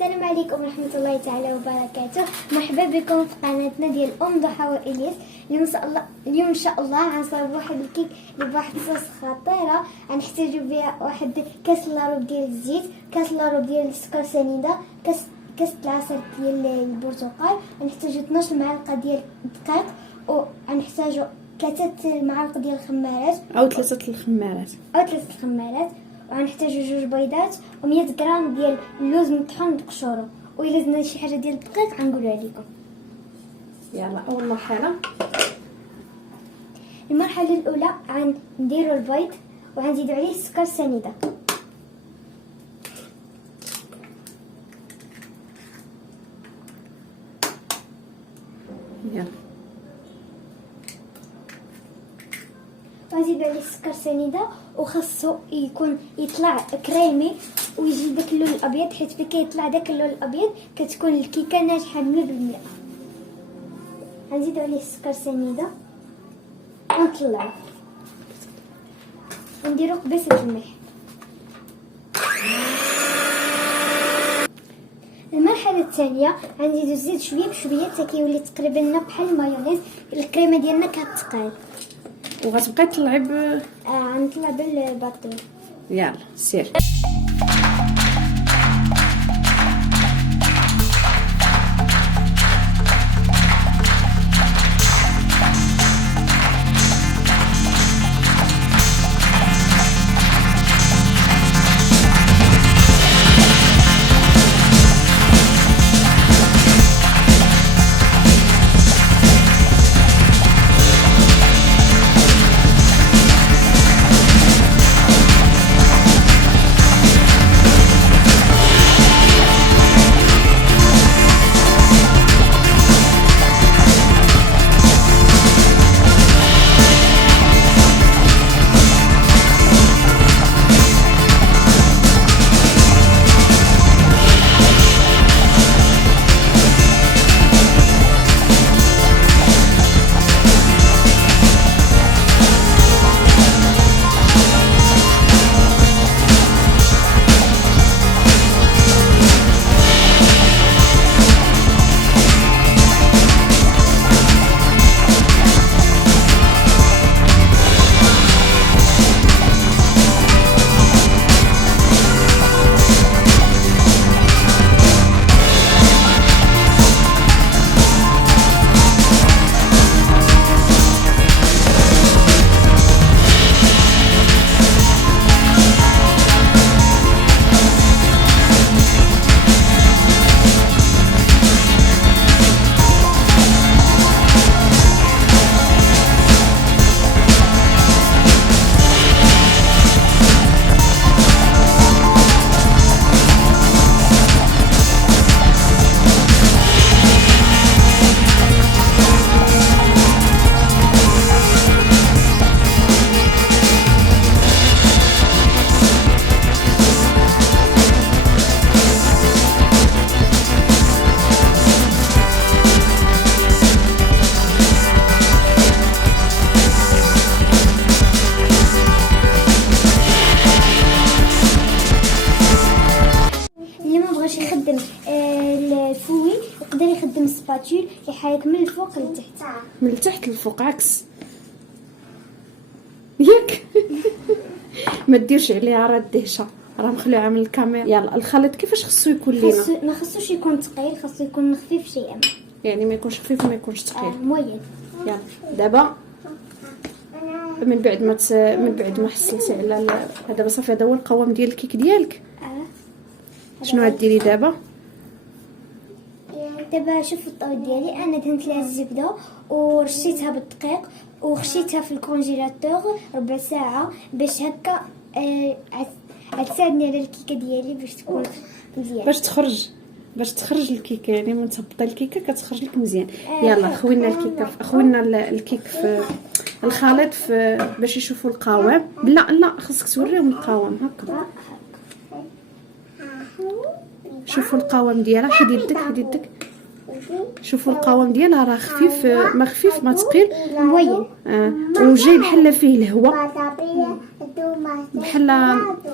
السلام عليكم ورحمة الله تعالى وبركاته. مرحبا بكم في قناتنا ديال ام ضحى والياس. اليوم ان شاء الله غنصاوب واحد الكيك اللي بواحد الصوص خطيره. غنحتاجو بها واحد كاس لاروب ديال الزيت، كاس لاروب ديال السكر سنيده، كاس العصير ديال البرتقال، غنحتاجو 12 معلقه ديال الدقيق، وغنحتاجو 3 معالق ديال الخمارات او 3 الخمارات، وغنحتاجو 2 بيضات و100 غرام ديال اللوز مطحون بقشورو. وإلا زدنا شي حاجه ديال الدقيق غنقولها لكم. يلا اول مرحله، المرحله الاولى غنديروا البيض وغنزيدوا عليه السكر سنيده. يلا غنزيدوا عليه السكر سنيده، وخاصو يطلع كريمي ويجي داك اللون الابيض، حيت فين كيطلع داك اللون الابيض كتكون الكيكه ناجحه 100%. غنزيدوا عليه السكر سنيده ونطلعو ونديرو قبيصه الملح. المرحله الثانيه غنزيدو الزيت شويه بشويه حتى كيولي تقريبا لنا بحال المايونيز. الكريمه ديالنا كتقال وغتبقاي تطلعي غنطلع بالباطون. يلا سير. يخدم الفوي يقدر يخدم السباتول يحرك من الفوق لتحت، من التحت للفوق عكس ياك. ما ديرش عليها راه الدهشه، راه مخلوعه من الكاميرا. يلا الخليط كيفاش خصو يكون لينا؟ ما خصوش يكون ثقيل، خصو يكون خفيف شيئا ما، يعني ما يكونش خفيف وما يكونش ثقيل. موين. يلا دابا من بعد ما حصلتي على دابا صافي، هذا هو القوام ديال الكيك ديالك. شنو غديري دابا؟ دابا شوفوا الطاوله ديالي، انا دهنت لها الزبده ورشيتها بالدقيق وخشيتها في الكونجيلاتور ربع ساعه باش هكا تساعدني على الكيكه ديالي باش تكون مزيان، باش تخرج الكيكه. يعني من تهبطي الكيكه كتخرج لك مزيان. يلا خوينا الكيك في الخليط باش يشوفوا القوام. لا خصك توريهم القوام هكا. شوفوا القوام ديالها، حيد يدك شوفوا القوام ديالها راه خفيف، ما خفيف ما ثقيل، موين. وجاي بحال فيه الهواء، بحال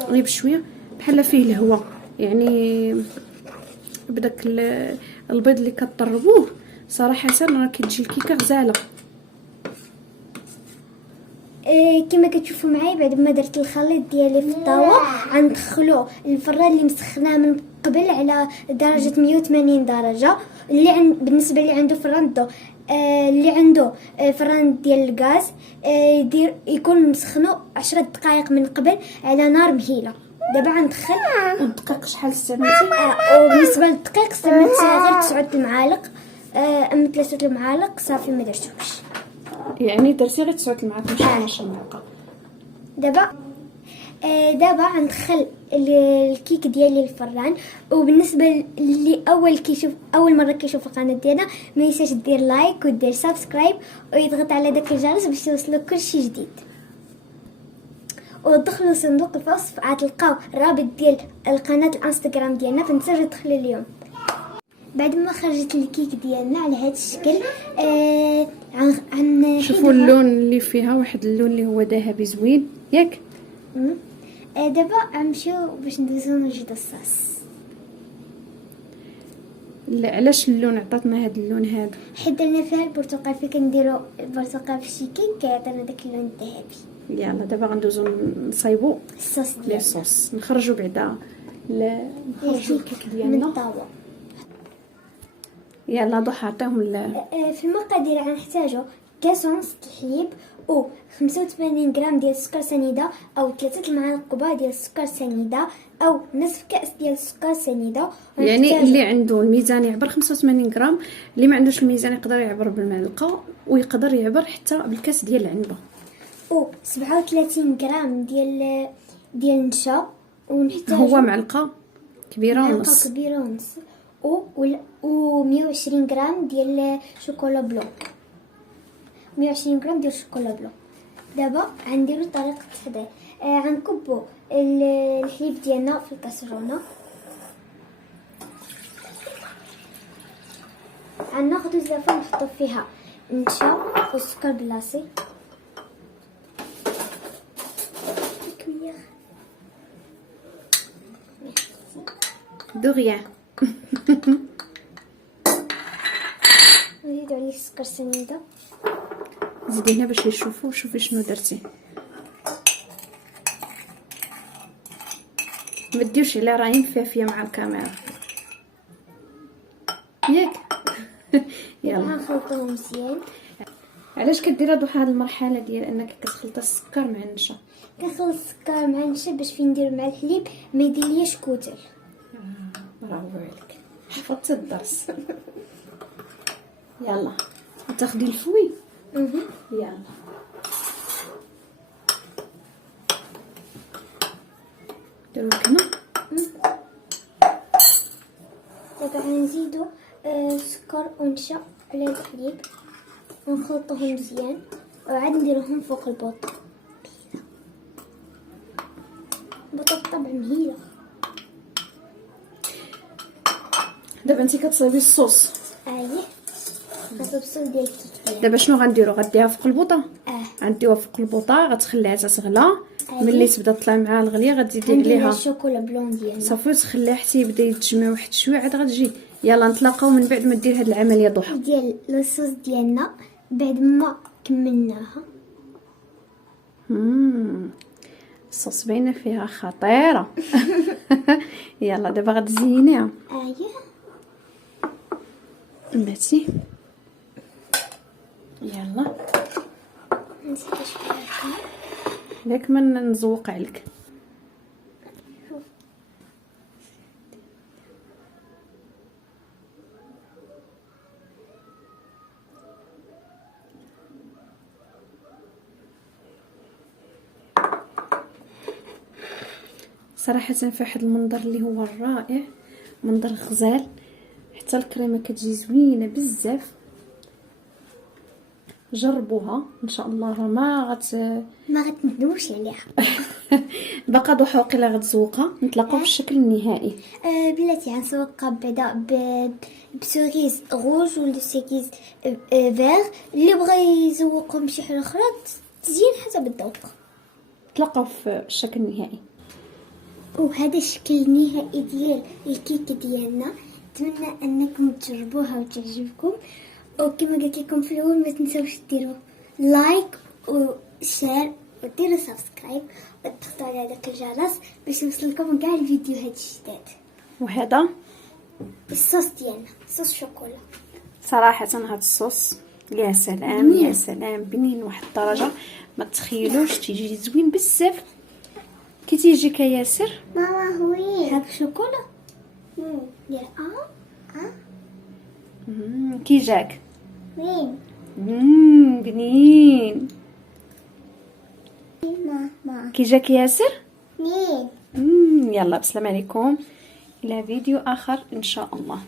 غير بشويه بحال فيه الهواء، يعني بداك البيض اللي كطربوه صراحه راه كتجي الكيكه غزاله. كما كتشوفوا معايا بعد ما درت الخليط ديالي في الطاوه غندخلو الفران اللي مسخناه من قبل على درجه 180 درجه. اللي بالنسبه اللي عنده فران الضو، اللي عنده فران ديال الغاز يدير يكون مسخنو 10 دقائق من قبل على نار مهيله. دابا غندخل. والدقيق شحال استعملتي؟ وبالنسبه للدقيق استعملت غير 9 المعالق، اما 3 المعالق صافي ما درتوش. يعني درتي غير 9 المعالق ماشي 10 معلقه. دابا غندخل الكيك ديالي للفران. وبالنسبه اللي اول مره كيشوف القناه ديالنا ما ينساش دير لايك ودير سبسكرايب ويضغط على داك الجرس باش يوصلك كل شيء جديد. ودخلوا صندوق الوصف غتلقاو الرابط ديال القناه الانستغرام ديالنا، فنتساو تدخلوا اليوم. بعد ما خرجت الكيك ديالنا على هذا الشكل شوفوا اللون اللي فيها، واحد اللون اللي هو ذهبي زوين ياك. دابا غنمشيو باش ندوزو نوجدو الصوص. علاش اللون عطاتنا هذا اللون هذا؟ حيت درنا فيها البرتقال، فين كنديرو البرتقال في شي كيك كيعطينا داك اللون الذهبي. يلا دابا غندوزو نصايبو الصوص لي صوص، نخرجوا بعدا نخرجوا الكيك من ديالنا. الطاوه. يلا ضحى عطيهم في المقادير غنحتاجو كاس ونص الحليب و 85 غرام ديال السكر سنيده، او 3 المعالق كبار ديال السكر سنيده، او نصف كاس ديال السكر سنيده. يعني اللي عنده الميزان يعبر 85 غرام، اللي ما عندوش الميزان يقدر يعبر بالمعلقه، ويقدر يعبر حتى بالكاس ديال العنبه. و 37 غرام ديال النشا، ونحتاج هو معلقه كبيره ونص. معلقه كبيره ونص، و 120 غرام ديال شوكولا بلو. 120 غرام ديال الشوكولا بلو. دابا غنديرو طريقه التحضير. غنكبو الحليب ديالنا في الكاسرونه، غناخدو زلافه نحطو فيها النشا والسكر بلاصي. دو غيان. نزيدو عليه السكر سنيده. زيدي هنا باش يشوفوا. شوفي شنو درتي، ما ديرش على راهي مفافيه مع الكاميرا ياك. يلا غنخلطوهم مزيان. علاش كديري ضحى هذه المرحله ديال انك كتخلطي السكر مع النشا؟ كنخلط السكر مع النشا باش فين ندير مع الحليب ما يديرليش كتل. برافو عليك، حفظتي الدرس. يلا تاخدي الفوي. يلا ديرو هنا. دابا غنزيدو سكر ونشا على الحليب ونخلطوهم مزيان، وعاد نديروهم فوق البوطه. البوطه طبعا مهيله. دابا انت كتصايبي الصوص. هذا الصوص ديال الكيك. دابا شنو غنديرو؟ غديها فوق البوطه. غنديوها فوق البوطه، غتخليها تغلى. ملي تبدا تطلع معها الغليه غتزيدي عليها الشوكولا بلون ديالنا صافي، تخليها حتى يبدا يتجمع واحد شويه، عاد غتجي. يلا نتلاقاو من بعد ما دير هاد العمليه ضحى ديال الصوص ديالنا بعد ما كملناها. الصوص باينه فيها خطيره. يلا دابا غتزينيها. باتي. يلا ياك من نزوق عليك. صراحه في واحد المنظر اللي هو رائع، منظر غزال، حتى الكريمه كتجي زوينه بزاف. جربوها ان شاء الله ما غتندموش عليها. باقا ضحى وقيله غتزوقها. نتلاقاو في الشكل النهائي. بلاتي غنسوقها بعدا بسوريز روج ولا سيريز فير. اللي بغى يزوقهم بشي حاجه اخرى تزيين حسب الذوق. نتلاقاو في الشكل النهائي. وهذا الشكل النهائي ديال الكيكه ديالنا. نتمنى انكم تجربوها وتعجبكم. وكما قلت لكم في الاول ما تنسوش ديروا لايك وشير وديروا سبسكرايب وتضغطوا على هذاك الجرس باش يوصلكم كاع الفيديوهات الجداد. وهذا الصوص ديالنا صوص شوكولا. صراحه هذا الصوص يا سلام يا سلام بنين واحد الدرجه ما تخيلوش، تيجي زوين بزاف. كي تيجيك ياسر ماما هوي هاك شوكولا ديال كي جاك وين بنين ماما كي جاك ياسر. وين يلا بسلام عليكم، الى فيديو اخر ان شاء الله.